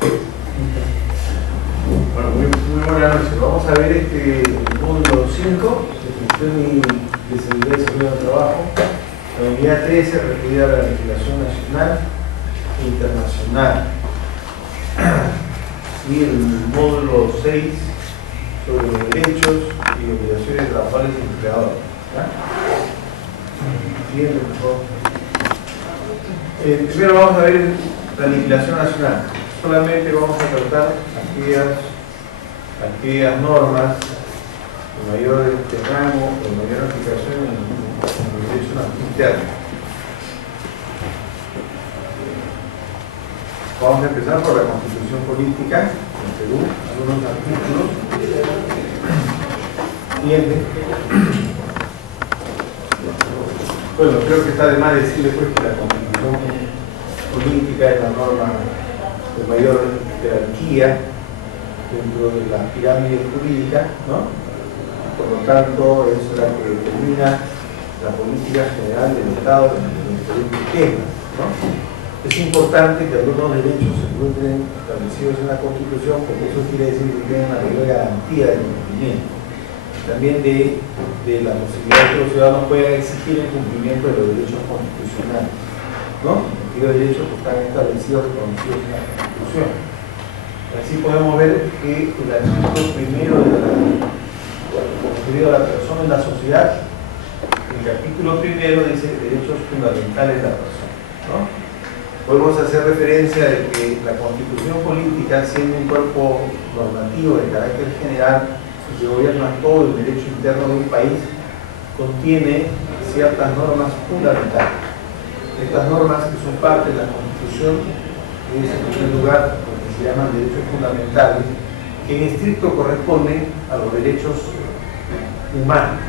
Bueno, muy buenas noches. Vamos a ver este módulo 5, definición y de seguridad y seguridad del trabajo. La unidad 13 referida a la legislación nacional e internacional. Y el módulo 6 sobre los derechos y obligaciones laborales y empleadores. Siguiente, por favor. Primero vamos a ver la legislación nacional. Solamente vamos a tratar aquellas normas de mayor rango, de mayor aplicación en el derecho interno. Vamos a empezar por la Constitución Política en Perú, algunos artículos. Siguiente. Bueno, creo que está de más decirle pues que la Constitución Política es la norma de mayor jerarquía dentro de la pirámide jurídica, ¿no? Por lo tanto, es la que determina la política general del Estado en diferentes temas, ¿no? Es importante que algunos derechos se encuentren establecidos en la Constitución, porque eso quiere decir que tienen una mayor garantía de cumplimiento. También de la posibilidad de que los ciudadanos puedan exigir el cumplimiento de los derechos constitucionales, ¿no? Los derechos que están establecidos, reconocidos en la Constitución. Así podemos ver que el artículo primero referido a la persona en la sociedad, el capítulo primero dice derechos fundamentales de la persona, ¿no? Podemos hacer referencia de que la Constitución Política, siendo un cuerpo normativo de carácter general que gobierna todo el derecho interno de un país, contiene ciertas normas fundamentales. Estas normas que son parte de la Constitución es en primer lugar lo que se llaman derechos fundamentales, que en estricto corresponden a los derechos humanos.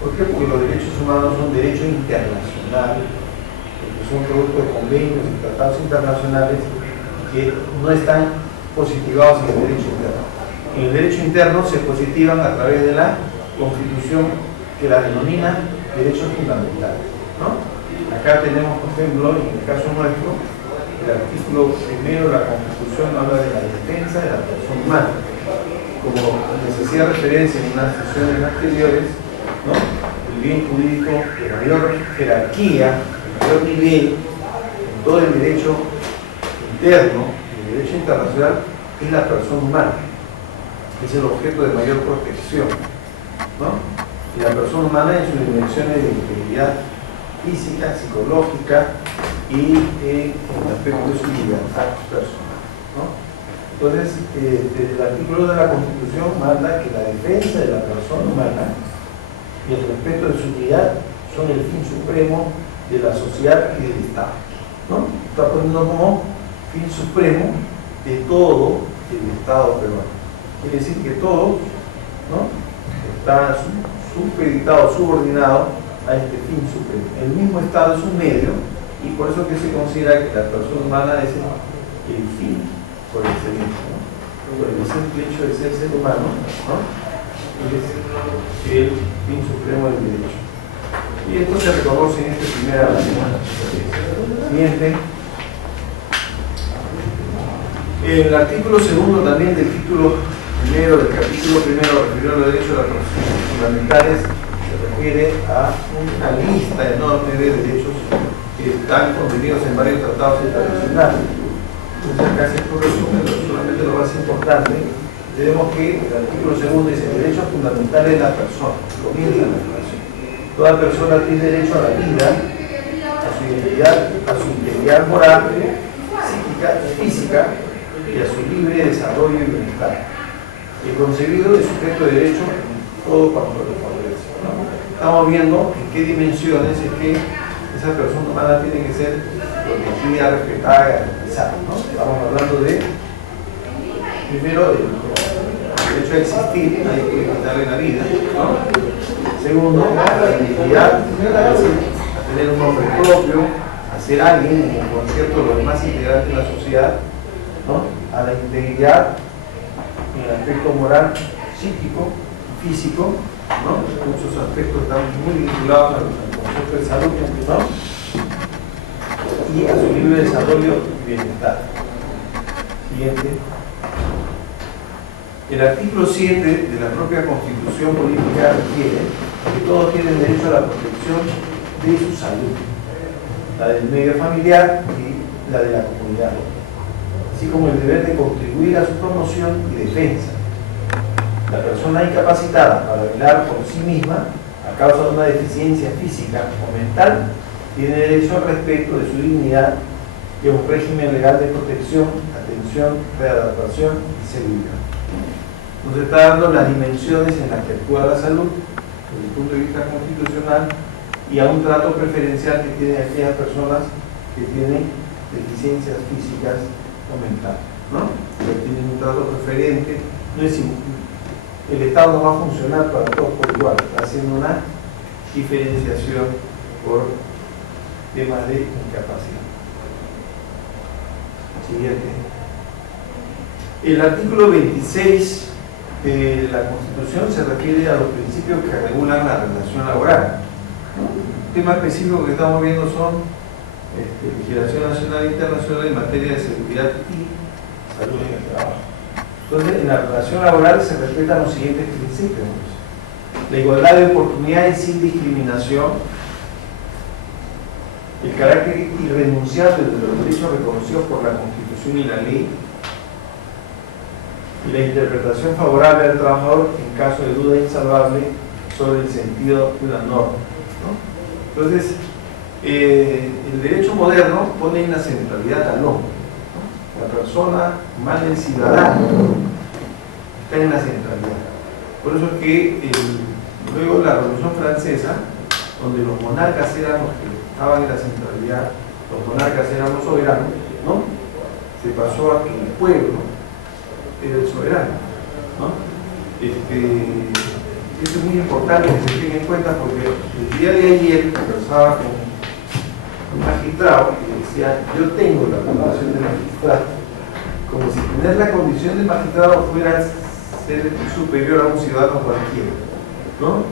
¿Por qué? Porque los derechos humanos son derechos internacionales, porque son producto de convenios y tratados internacionales que no están positivados en el derecho interno. En el derecho interno se positivan a través de la Constitución, que la denomina derechos fundamentales, ¿no? Acá tenemos, por ejemplo, en el caso nuestro, el artículo primero de la Constitución habla de la defensa de la persona humana. Como les hacía referencia en unas sesiones anteriores, ¿no? El bien jurídico de mayor jerarquía, de mayor nivel, en todo el derecho interno y el derecho internacional, es la persona humana. Es el objeto de mayor protección, ¿no? Y la persona humana en sus dimensiones de integridad física, psicológica y en el aspecto de su libertad personal, ¿no? Entonces, desde el artículo de la Constitución manda que la defensa de la persona humana y el respeto de su dignidad son el fin supremo de la sociedad y del Estado, ¿no? Está poniendo como fin supremo de todo el Estado peruano. Quiere decir que todos, ¿no? Están supeditados, subordinados a este fin supremo. El mismo Estado es un medio y por eso que se considera que la persona humana es el fin por excelencia, ¿no? Por el simple hecho de ser ser humano, ¿no? Es el fin supremo del derecho. Y esto se reconoce en este primer artículo. Siguiente. El artículo segundo también del título primero, del capítulo primero, referido a los derechos de las personas fundamentales, se refiere a una lista enorme de derechos que están contenidos en varios tratados internacionales. Entonces acá se puede resumir solamente lo más importante. Tenemos que el artículo segundo dice derechos fundamentales de la persona. Comienza la persona. Toda persona tiene derecho a la vida, a su integridad moral, psíquica, física y a su libre desarrollo y bienestar. El concebido es sujeto de derecho todo cuanto le favorece, ¿no? Estamos viendo en qué dimensiones es que esa persona humana tiene que ser protegida, respetada y garantizada, ¿no? Estamos hablando de, primero, del derecho a existir, nadie puede quitarle la vida, ¿no? Segundo, la dignidad, a tener un nombre propio, a ser alguien en el concierto de los demás integrantes de la sociedad, ¿no? A la integridad en el aspecto moral, psíquico, físico, ¿no? Muchos aspectos están muy vinculados al concepto de salud, ¿no? Y a su libre desarrollo y bienestar. Siguiente. El artículo 7 de la propia Constitución Política requiere que todos tienen derecho a la protección de su salud, la del medio familiar y la de la comunidad, así como el deber de contribuir a su promoción y defensa. La persona incapacitada para velar por sí misma a causa de una deficiencia física o mental tiene derecho al respeto de su dignidad y a un régimen legal de protección, atención, readaptación y seguridad. Nos está dando las dimensiones en las que actúa la salud desde el punto de vista constitucional y a un trato preferencial que tienen aquellas personas que tienen deficiencias físicas o mentales, ¿no? Que tienen un trato preferente. No es el Estado no va a funcionar para todos por igual, está haciendo una diferenciación por temas de incapacidad. Siguiente. El artículo 26 de la Constitución se refiere a los principios que regulan la relación laboral. El tema específico que estamos viendo son legislación nacional e internacional en materia de seguridad y salud en el trabajo. Entonces, en la relación laboral se respetan los siguientes principios: la igualdad de oportunidades sin discriminación, el carácter irrenunciable de los derechos reconocidos por la Constitución y la ley, y la interpretación favorable al trabajador en caso de duda insalvable sobre el sentido de una norma, ¿no? Entonces, el derecho moderno pone en la centralidad al hombre, ¿no? La persona humana, el ciudadano, está en la centralidad. Por eso es que luego la Revolución Francesa, donde los monarcas eran los que estaban en la centralidad, los monarcas eran los soberanos, ¿no? Se pasó a que el pueblo era el soberano, ¿no? Eso es muy importante que se tenga en cuenta, porque el día de ayer conversaba con un magistrado que decía: yo tengo la condición de magistrado, como si tener la condición de magistrado fuera ser superior a un ciudadano cualquiera, ¿no?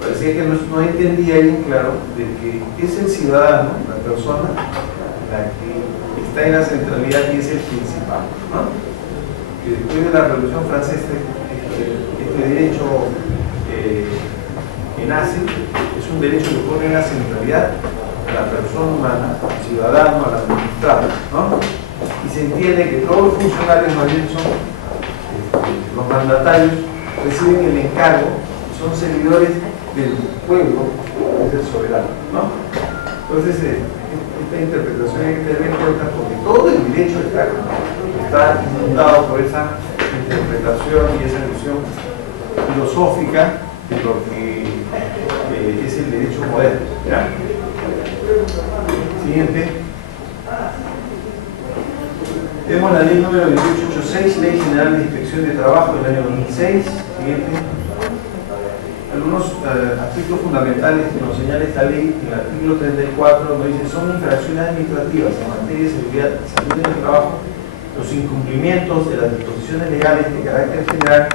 Parecía que no entendía él claro de que es el ciudadano, la persona, la que está en la centralidad y es el principal, ¿no? Que después de la Revolución Francesa este derecho que nace es un derecho que pone en la centralidad a la persona humana, al ciudadano, al administrado, ¿no? Y se entiende que todos los funcionarios más bien son los mandatarios, reciben el encargo, son servidores del pueblo, es el soberano, ¿no? Entonces esta interpretación hay que tener en cuenta, porque todo el derecho está inundado por esa interpretación y esa visión filosófica de lo que es el derecho moderno, ¿ya? Siguiente. Tenemos la ley número 1886, Ley General de Inspección de Trabajo del año 2006. Siguiente. Algunos aspectos fundamentales que nos señala esta ley. En el artículo 34 nos dice: son infracciones administrativas en materia de seguridad y salud en el trabajo los incumplimientos de las disposiciones legales de carácter general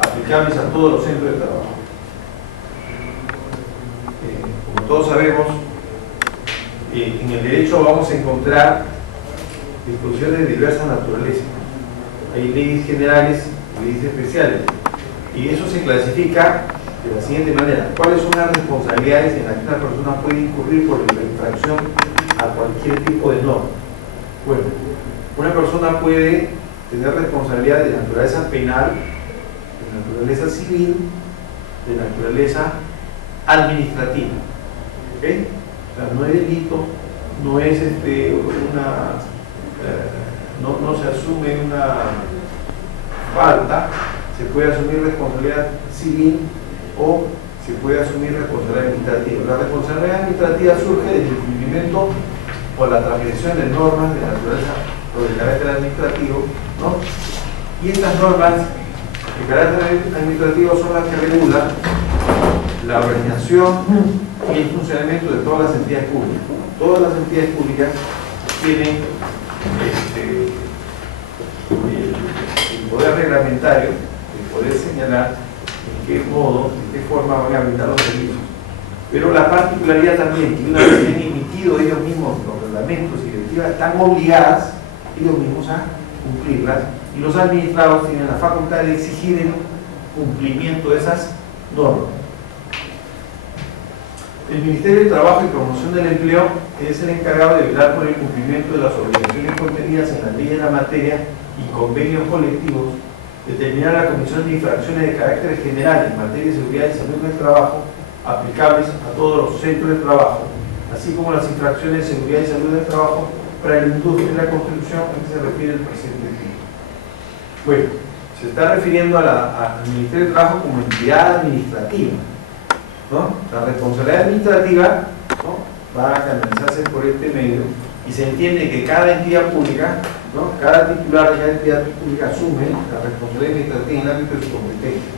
aplicables a todos los centros de trabajo. Como todos sabemos, en el derecho vamos a encontrar disposiciones de diversas naturalezas. Hay leyes generales y leyes especiales, y eso se clasifica de la siguiente manera: ¿cuáles son las responsabilidades en las que una persona puede incurrir por la infracción a cualquier tipo de norma? Bueno, una persona puede tener responsabilidad de naturaleza penal, de naturaleza civil, de naturaleza administrativa, ¿ok? O sea, no es delito, no es no se asume una falta, se puede asumir responsabilidad civil o se puede asumir responsabilidad administrativa. La responsabilidad administrativa surge del incumplimiento o la transgresión de normas de naturaleza o de carácter administrativo, ¿no? Y estas normas de carácter administrativo son las que regulan la organización y el funcionamiento de todas las entidades públicas. Todas las entidades públicas tienen el poder reglamentario de poder señalar en qué modo, de qué forma van a brindar los servicios. Pero la particularidad también, que una vez que han emitido ellos mismos los reglamentos y directivas, están obligadas ellos mismos a cumplirlas, y los administrados tienen la facultad de exigir el cumplimiento de esas normas. El Ministerio de Trabajo y Promoción del Empleo es el encargado de velar por el cumplimiento de las obligaciones contenidas en la ley de la materia y convenios colectivos, determinar la comisión de infracciones de carácter general en materia de seguridad y salud del trabajo aplicables a todos los centros de trabajo, así como las infracciones de seguridad y salud del trabajo para la industria y la construcción a que se refiere el presente título. Bueno, se está refiriendo al Ministerio de Trabajo como entidad administrativa, ¿no? La responsabilidad administrativa, ¿no?, va a canalizarse por este medio, y se entiende que cada entidad pública, ¿no?, cada titular de cada entidad pública asume la responsabilidad administrativa en el ámbito de su competencia.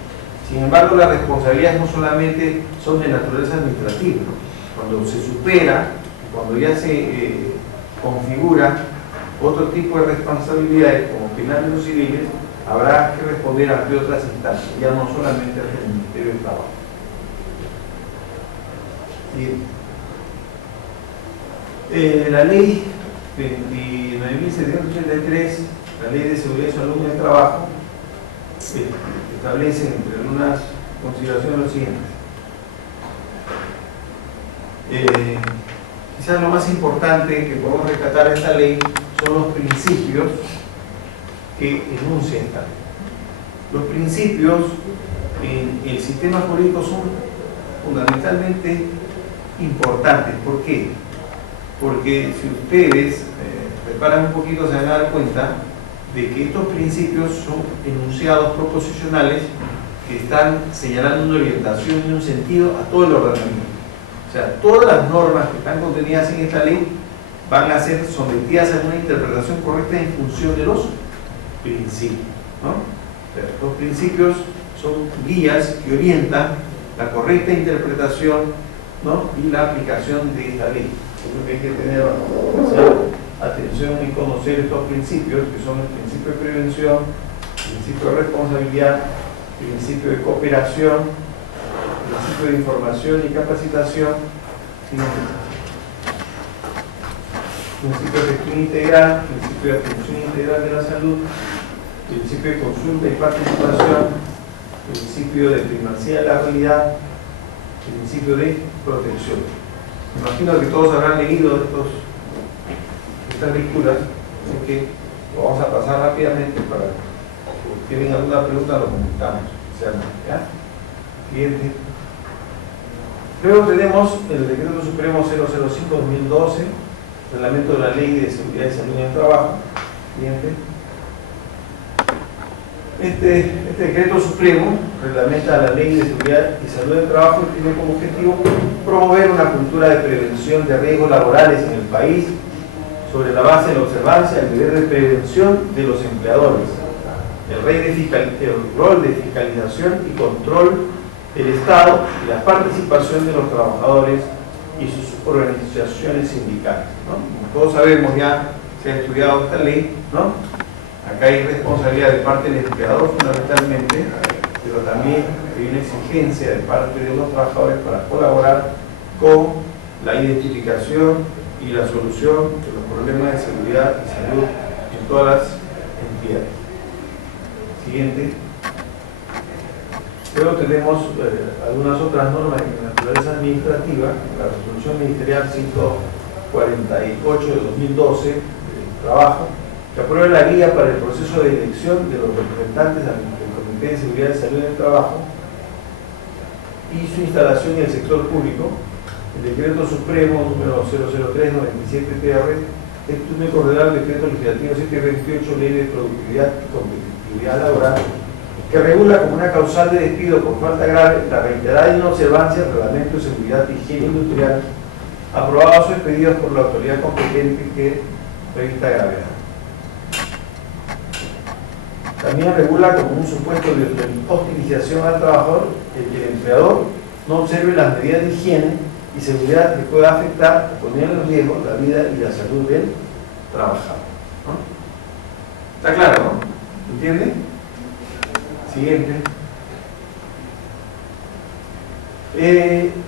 Sin embargo, las responsabilidades no solamente son de naturaleza administrativa. Cuando se supera, cuando ya se configura otro tipo de responsabilidades como penales o civiles, habrá que responder ante otras instancias, ya no solamente ante el Ministerio de Trabajo. La ley 29.783, la ley de seguridad y salud en el trabajo, establece entre algunas consideraciones lo siguiente. Quizás lo más importante que podemos rescatar de esta ley son los principios que enuncia esta ley. Los principios en el sistema jurídico son fundamentalmente importantes. ¿Por qué? Porque si ustedes reparan un poquito se van a dar cuenta de que estos principios son enunciados proposicionales que están señalando una orientación y un sentido a todo el ordenamiento. O sea, todas las normas que están contenidas en esta ley van a ser sometidas a una interpretación correcta en función de los principios, ¿no? O sea, los principios son guías que orientan la correcta interpretación, ¿no?, y la aplicación de esta ley. Creo que hay que tener atención y conocer estos principios, que son el principio de prevención, el principio de responsabilidad, el principio de cooperación, el principio de información y capacitación, el principio de gestión integral, el principio de atención integral de la salud, el principio de consulta y participación, el principio de primacía de la realidad, el principio de protección. Me imagino que todos habrán leído estas lecturas, así que lo vamos a pasar rápidamente para que tienen alguna pregunta, lo comentamos. ¿Ya? Siguiente. Luego tenemos el Decreto Supremo 005/2012, Reglamento de la Ley de Seguridad y Salud en el Trabajo. Siguiente. Este Decreto Supremo reglamenta la Ley de Seguridad y Salud del Trabajo y tiene como objetivo promover una cultura de prevención de riesgos laborales en el país sobre la base de la observancia del deber de prevención de los empleadores, el rol de fiscalización y control del Estado y la participación de los trabajadores y sus organizaciones sindicales, ¿no? Como todos sabemos, ya se ha estudiado esta ley, ¿no? Acá hay responsabilidad de parte del empleador fundamentalmente, pero también hay una exigencia de parte de los trabajadores para colaborar con la identificación y la solución de los problemas de seguridad y salud en todas las entidades. Siguiente. Luego tenemos algunas otras normas de naturaleza administrativa, la resolución ministerial 148 de 2012 del trabajo, que aprueba la guía para el proceso de elección de los representantes del Comité de Seguridad y Salud en el Trabajo y su instalación en el sector público. El Decreto Supremo número 003/97-TR, texto único ordenado del Decreto Legislativo 728, Ley de Productividad y Competitividad Laboral, que regula como una causal de despido por falta grave la reiterada inobservancia del Reglamento de Seguridad y Higiene Industrial, aprobados o expedidos por la autoridad competente que revista gravedad. También regula como un supuesto de hostilización al trabajador el que el empleador no observe las medidas de higiene y seguridad que pueda afectar o poner en riesgo la vida y la salud del trabajador, ¿no? ¿Está claro, no? ¿Entiende? Siguiente.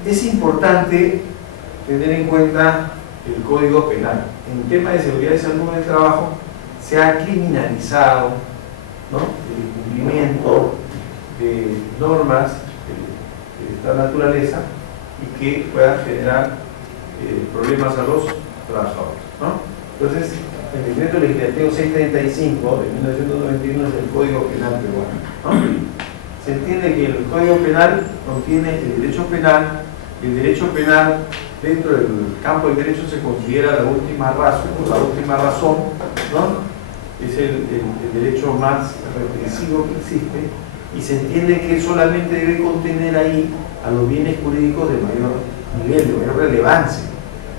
Es importante tener en cuenta el Código Penal. En tema de seguridad y salud en el trabajo se ha criminalizado, ¿no?, el cumplimiento de normas de esta naturaleza y que puedan generar problemas a los trabajadores, ¿no? Entonces, el decreto legislativo 635 de 1991 es el Código Penal peruano, ¿no? Se entiende que el Código Penal contiene el derecho penal, y el derecho penal dentro del campo del derecho se considera la última razón, ¿no? Es el derecho más represivo que existe, y se entiende que solamente debe contener ahí a los bienes jurídicos de mayor nivel, de mayor relevancia,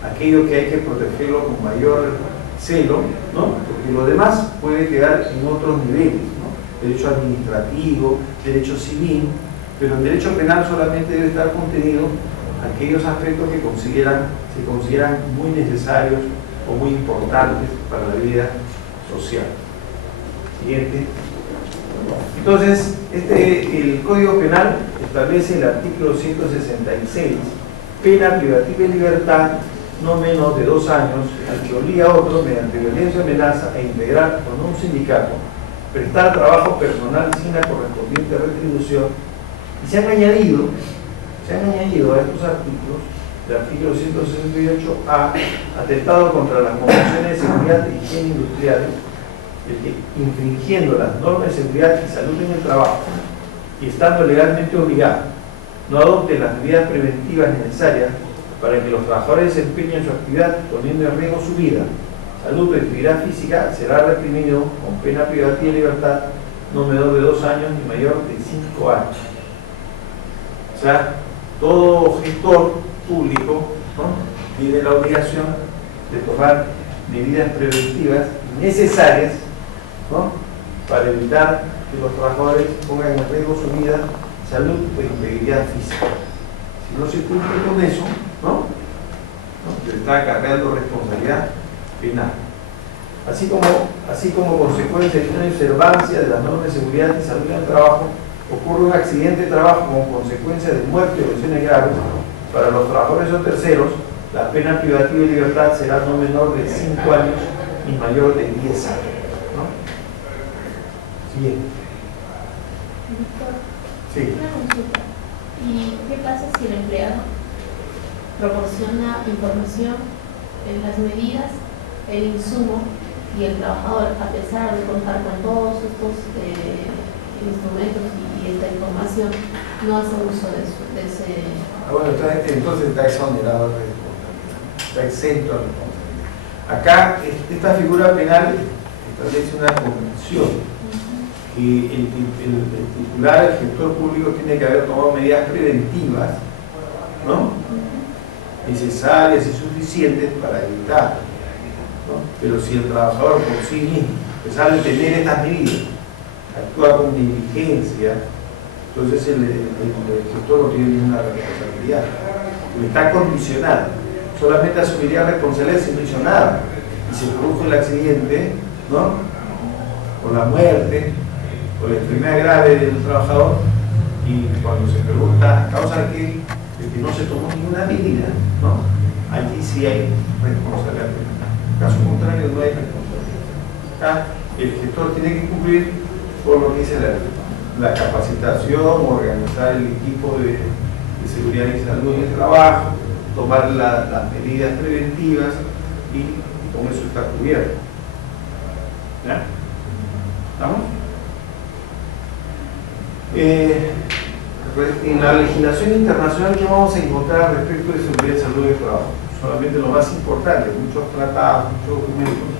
aquello que hay que protegerlo con mayor celo, ¿no? Porque lo demás puede quedar en otros niveles, ¿no? Derecho administrativo, derecho civil, pero en derecho penal solamente debe estar contenido aquellos aspectos que se consideran muy necesarios o muy importantes para la vida social. Siguiente. Entonces, el Código Penal establece el artículo 166, pena privativa de libertad no menos de 2 años al que obliga a otro, mediante violencia o amenaza, a integrar con un sindicato, prestar trabajo personal sin la correspondiente retribución. Y se han añadido a estos artículos, el artículo 168A, atentado contra las condiciones de seguridad e higiene industriales, el que, infringiendo las normas de seguridad y salud en el trabajo y estando legalmente obligado, no adopte las medidas preventivas necesarias para que los trabajadores desempeñen su actividad poniendo en riesgo su vida, salud o integridad física, será reprimido con pena privativa de libertad no menor de 2 años ni mayor de 5 años. O sea, todo gestor público, ¿no?, tiene la obligación de tomar medidas preventivas necesarias, ¿no?, para evitar que los trabajadores pongan en riesgo su vida, salud o integridad física. Si no se cumple con eso, ¿no?, se está acarreando responsabilidad penal. Así como consecuencia de una observancia de las normas de seguridad y salud en el trabajo, ocurre un accidente de trabajo como consecuencia de muerte o lesiones graves, para los trabajadores o terceros, la pena privativa de libertad será no menor de 5 años y mayor de 10 años, ¿no? Siguiente. Sí. Una consulta. ¿Y qué pasa si el empleado proporciona información en las medidas, el insumo, y el trabajador, a pesar de contar con todos estos instrumentos y esta información, no hace uso de ese... Bueno, entonces está exonerado de responsabilidad, está exento de responsabilidad. Acá, esta figura penal establece una condición, que el titular, el gestor público, tiene que haber tomado medidas preventivas, ¿no?, necesarias y suficientes para evitar, ¿no? Pero si el trabajador por sí mismo, a pesar de tener estas medidas, actúa con negligencia, entonces el gestor no tiene ninguna responsabilidad, porque está condicionado, solamente asumiría responsabilidad si no hizo nada, y se produjo el accidente, ¿no?, o la muerte o la enfermedad grave del trabajador, y cuando se pregunta a causa de que no se tomó ninguna medida, ¿no?, allí sí hay responsabilidad penal. Caso contrario, no hay responsabilidad. Acá el gestor tiene que cumplir por lo que dice la capacitación, organizar el equipo de seguridad y salud en el trabajo, tomar las medidas preventivas, y con eso está cubierto. ¿Ya? ¿Estamos? En la legislación internacional, ¿qué vamos a encontrar respecto de seguridad y salud en el trabajo? Solamente lo más importante, muchos tratados, muchos documentos.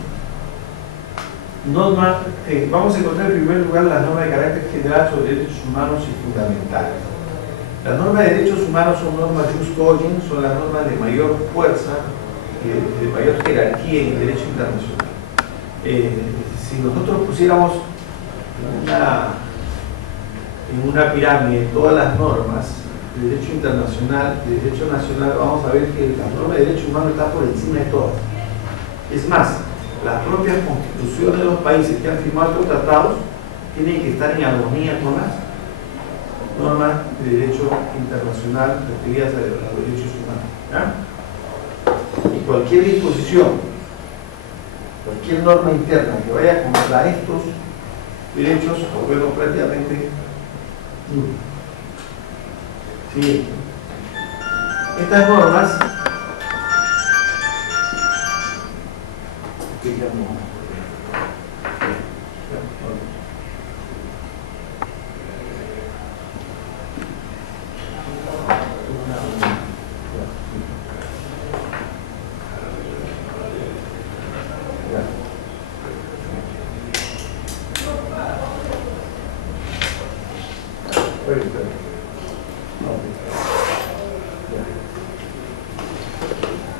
Vamos a encontrar en primer lugar las normas de carácter general sobre derechos humanos y fundamentales. Las normas de derechos humanos son normas jus cogens, son las normas de mayor fuerza, de mayor jerarquía en el derecho internacional. Si nosotros pusiéramos en una pirámide todas las normas de derecho internacional, de derecho nacional, vamos a ver que la norma de derechos humanos está por encima de todas. Es más, las propias constituciones de los países que han firmado estos tratados tienen que estar en armonía con las normas de derecho internacional referidas a los derechos humanos, ¿ya? Y cualquier disposición cualquier norma interna que vaya contra estos derechos, o bueno, prácticamente nulo. Siguiente. Estas normas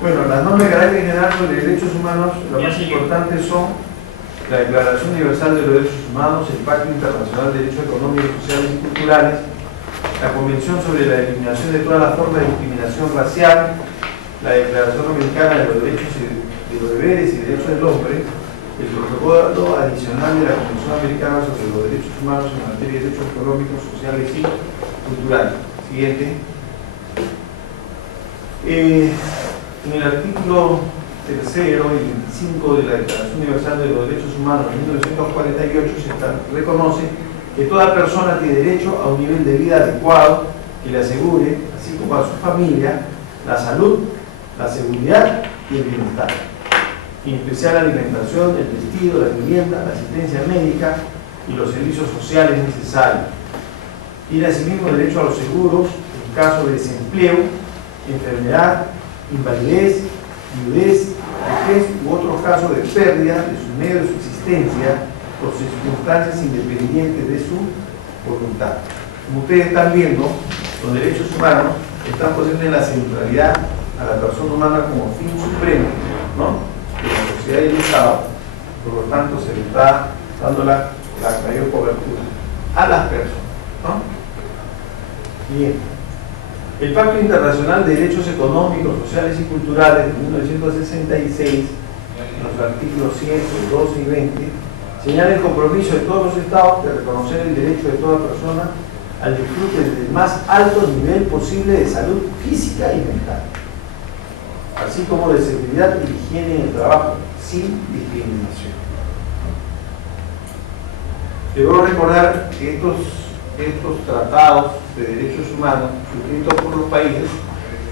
bueno, las normas de carácter general sobre derechos humanos, las más importantes son la Declaración Universal de los Derechos Humanos, el Pacto Internacional de Derechos Económicos, Sociales y Culturales, la Convención sobre la Eliminación de todas las formas de discriminación racial, la Declaración Americana de los Derechos de los Deberes y Derechos del Hombre, el Protocolo Adicional de la Convención Americana sobre los Derechos Humanos en materia de derechos económicos, sociales y culturales. Siguiente. En el artículo 3 y 25 de la Declaración Universal de los Derechos Humanos de 1948 se reconoce que toda persona tiene derecho a un nivel de vida adecuado que le asegure, así como a su familia, la salud, la seguridad y el bienestar, en especial la alimentación, el vestido, la vivienda, la asistencia médica y los servicios sociales necesarios. Tiene asimismo derecho a los seguros en caso de desempleo, enfermedad, invalidez, viudez, vejez u otros casos de pérdida de sus medios de subsistencia por circunstancias independientes de su voluntad. Como ustedes están viendo, los derechos humanos están poniendo en la centralidad a la persona humana como fin supremo, ¿no?, de la sociedad y el Estado. Por lo tanto, se le está dando la mayor cobertura a las personas, ¿no? Bien. El Pacto Internacional de Derechos Económicos, Sociales y Culturales de 1966, en los artículos 7, 12 y 20, señala el compromiso de todos los Estados de reconocer el derecho de toda persona al disfrute del más alto nivel posible de salud física y mental, así como de seguridad y higiene en el trabajo, sin discriminación. Debo recordar que estos tratados de derechos humanos suscritos por los países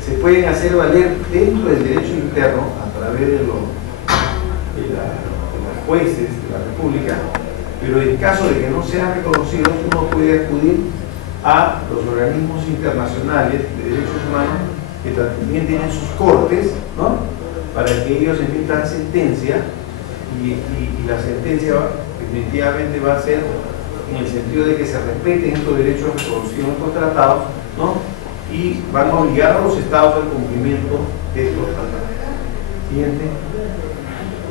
se pueden hacer valer dentro del derecho interno a través de los jueces de la República, pero en caso de que no sean reconocidos, uno puede acudir a los organismos internacionales de derechos humanos que también tienen sus cortes, ¿no?, para que ellos emitan sentencia y la sentencia definitivamente va a ser en el sentido de que se respeten estos derechos reconocidos en estos tratados, ¿no?, y van a obligar a los estados al cumplimiento de estos tratados. Siguiente.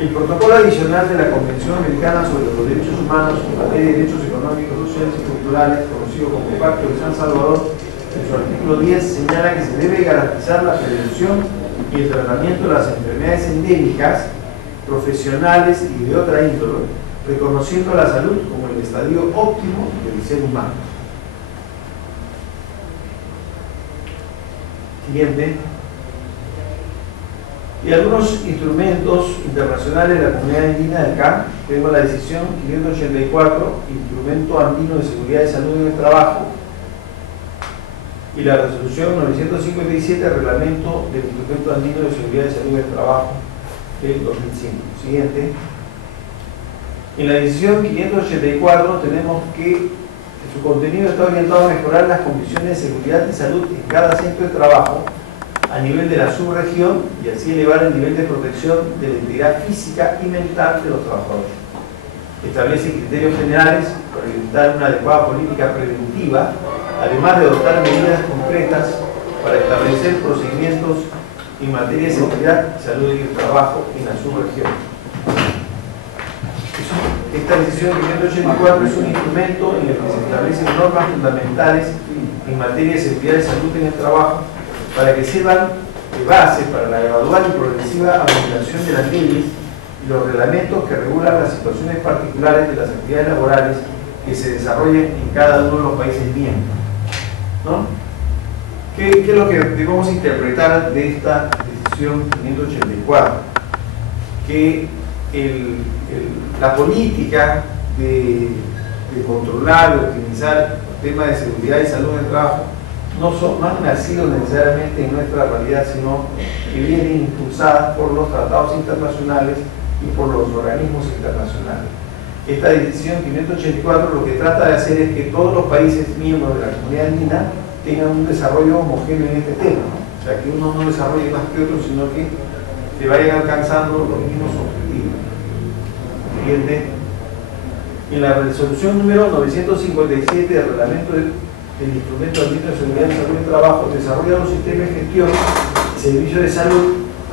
El protocolo adicional de la Convención Americana sobre los Derechos Humanos en materia de derechos económicos, sociales y culturales, conocido como Pacto de San Salvador, en su artículo 10 señala que se debe garantizar la prevención y el tratamiento de las enfermedades endémicas, profesionales y de otra índole, reconociendo la salud como el estadio óptimo del ser humano. Siguiente. Y algunos instrumentos internacionales de la comunidad andina del CAN. Tenemos la decisión 584, Instrumento Andino de Seguridad y Salud en el Trabajo, y la resolución 957, Reglamento del Instrumento Andino de Seguridad y Salud en el Trabajo del 2005. Siguiente. En la decisión 584 tenemos que su contenido está orientado a mejorar las condiciones de seguridad y salud en cada centro de trabajo a nivel de la subregión y así elevar el nivel de protección de la integridad física y mental de los trabajadores. Establece criterios generales para evitar una adecuada política preventiva, además de adoptar medidas concretas para establecer procedimientos en materia de seguridad y salud en el trabajo en la subregión. Esta decisión 584 es un instrumento en el que se establecen normas fundamentales en materia de seguridad y salud en el trabajo para que sirvan de base para la gradual y progresiva aplicación de las leyes y los reglamentos que regulan las situaciones particulares de las actividades laborales que se desarrollen en cada uno de los países miembros, ¿no? ¿Qué es lo que debemos interpretar de esta decisión 584? Que la política de controlar, de optimizar el tema de seguridad y salud en el trabajo no han nacido necesariamente en nuestra realidad, sino que vienen impulsadas por los tratados internacionales y por los organismos internacionales. Esta decisión 584 lo que trata de hacer es que todos los países miembros de la comunidad andina tengan un desarrollo homogéneo en este tema, ¿no? O sea, que uno no desarrolle más que otro, sino que se vayan alcanzando los mismos objetivos. Siguiente. En la resolución número 957 del reglamento del Instrumento Andino de Seguridad y Salud del Trabajo desarrolla los sistemas de gestión y servicios de salud,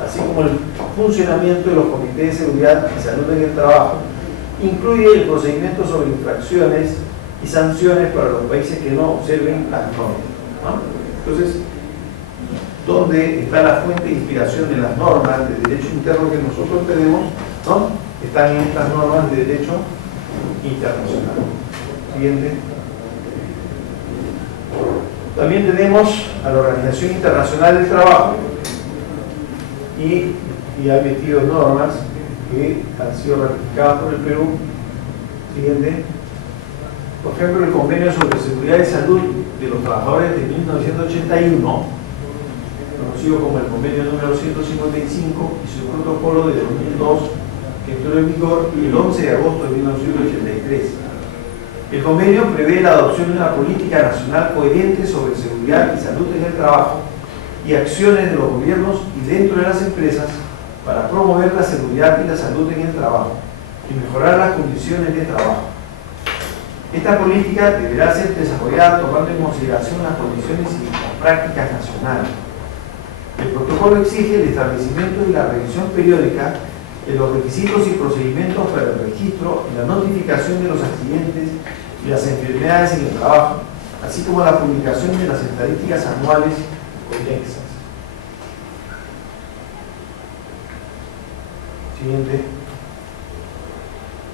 así como el funcionamiento de los comités de seguridad y salud en el trabajo. Incluye el procedimiento sobre infracciones y sanciones para los países que no observen las normas, ¿no? Entonces, ¿dónde está la fuente de inspiración de las normas de derecho interno que nosotros tenemos? ¿No? Están en estas normas de derecho internacional. Siguiente. También tenemos a la Organización Internacional del Trabajo y ha emitido normas que han sido ratificadas por el Perú. Siguiente. Por ejemplo, el Convenio sobre Seguridad y Salud de los Trabajadores de 1981, conocido como el Convenio número 155, y su protocolo de 2002, que entró en vigor el 11 de agosto de 1983. El convenio prevé la adopción de una política nacional coherente sobre seguridad y salud en el trabajo y acciones de los gobiernos y dentro de las empresas para promover la seguridad y la salud en el trabajo y mejorar las condiciones de trabajo. Esta política deberá ser desarrollada tomando en consideración las condiciones y las prácticas nacionales. El protocolo exige el establecimiento y la revisión periódica de los requisitos y procedimientos para el registro y la notificación de los accidentes y las enfermedades en el trabajo, así como la publicación de las estadísticas anuales conexas. Siguiente.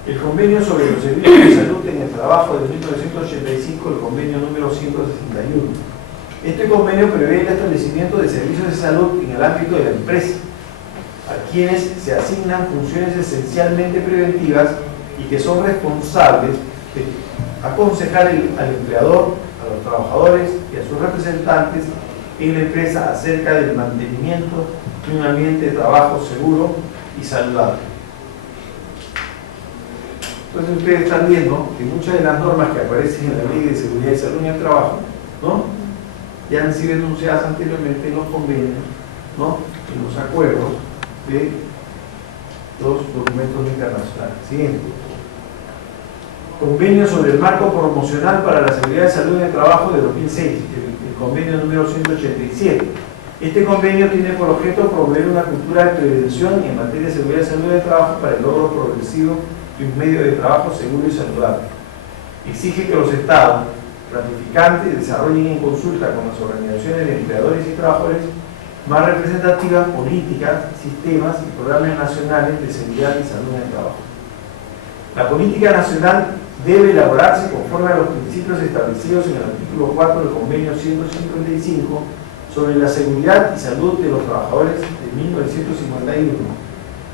El convenio sobre los servicios de salud en el trabajo de 1985, el convenio número 161. Este convenio prevé el establecimiento de servicios de salud en el ámbito de la empresa, a quienes se asignan funciones esencialmente preventivas y que son responsables de aconsejar al empleador, a los trabajadores y a sus representantes en la empresa acerca del mantenimiento de un ambiente de trabajo seguro y saludable. Entonces ustedes están viendo que muchas de las normas que aparecen en la Ley de Seguridad y Salud en el Trabajo, ¿no?, ya han sido enunciadas anteriormente en los convenios, ¿no?, en los acuerdos de los documentos internacionales. Siguiente. Convenio sobre el marco promocional para la seguridad y salud en el trabajo de 2006, el convenio número 187. Este convenio tiene por objeto promover una cultura de prevención en materia de seguridad y salud en el trabajo para el logro progresivo de un medio de trabajo seguro y saludable. Exige que los estados ratificantes desarrollen en consulta con las organizaciones de empleadores y trabajadores más representativas políticas, sistemas y programas nacionales de seguridad y salud en el trabajo. La política nacional debe elaborarse conforme a los principios establecidos en el artículo 4 del convenio 155 sobre la seguridad y salud de los trabajadores de 1951.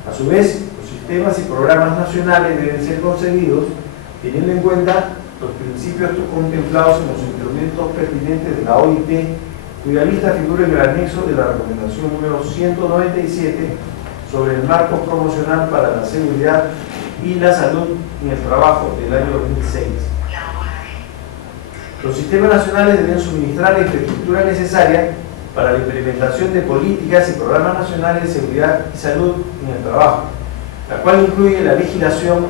A su vez, los sistemas y programas nacionales deben ser concebidos teniendo en cuenta los principios contemplados en los instrumentos pertinentes de la OIT, cuya lista figura en el anexo de la recomendación número 197 sobre el marco promocional para la seguridad y la salud en el trabajo del año 2006. Los sistemas nacionales deben suministrar la infraestructura necesaria para la implementación de políticas y programas nacionales de seguridad y salud en el trabajo, la cual incluye la legislación,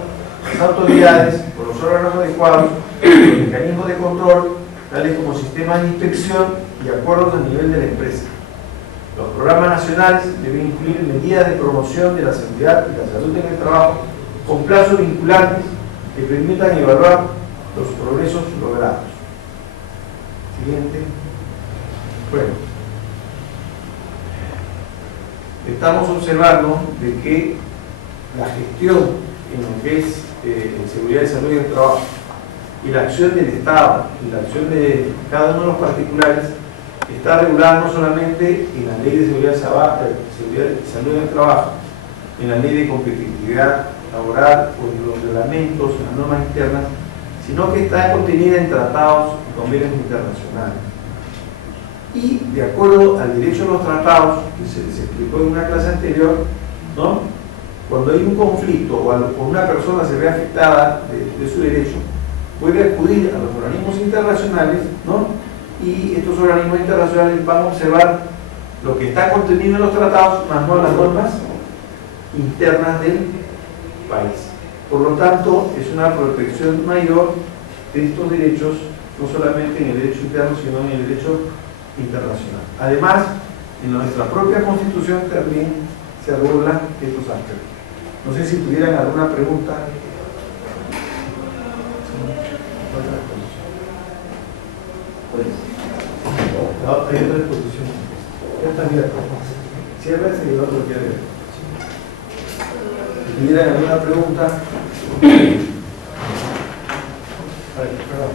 las autoridades, por los órganos adecuados, los mecanismos de control, tales como sistemas de inspección y acuerdos a nivel de la empresa. Los programas nacionales deben incluir medidas de promoción de la seguridad y la salud en el trabajo con plazos vinculantes que permitan evaluar los progresos logrados. Siguiente. Bueno, estamos observando de que la gestión en lo que es seguridad y salud en el trabajo y la acción del Estado y la acción de cada uno de los particulares está regulada no solamente en la Ley de Seguridad y Salud en el Trabajo, en la ley de competitividad laboral o en los reglamentos, en las normas internas, sino que está contenida en tratados y convenios internacionales. Y de acuerdo al derecho a los tratados, que se les explicó en una clase anterior, ¿no? Cuando hay un conflicto o una persona se ve afectada de su derecho, puede acudir a los organismos internacionales, ¿no? Y estos organismos internacionales van a observar lo que está contenido en los tratados, más no las normas internas del país. Por lo tanto, es una protección mayor de estos derechos, no solamente en el derecho interno, sino en el derecho internacional. Además, en nuestra propia Constitución también se regulan estos aspectos. No sé si tuvieran alguna pregunta. Hay otra exposición. Ya está abierto. Cierra ese y el otro quiere ver. Si tuvieran alguna pregunta. A ver, perdón.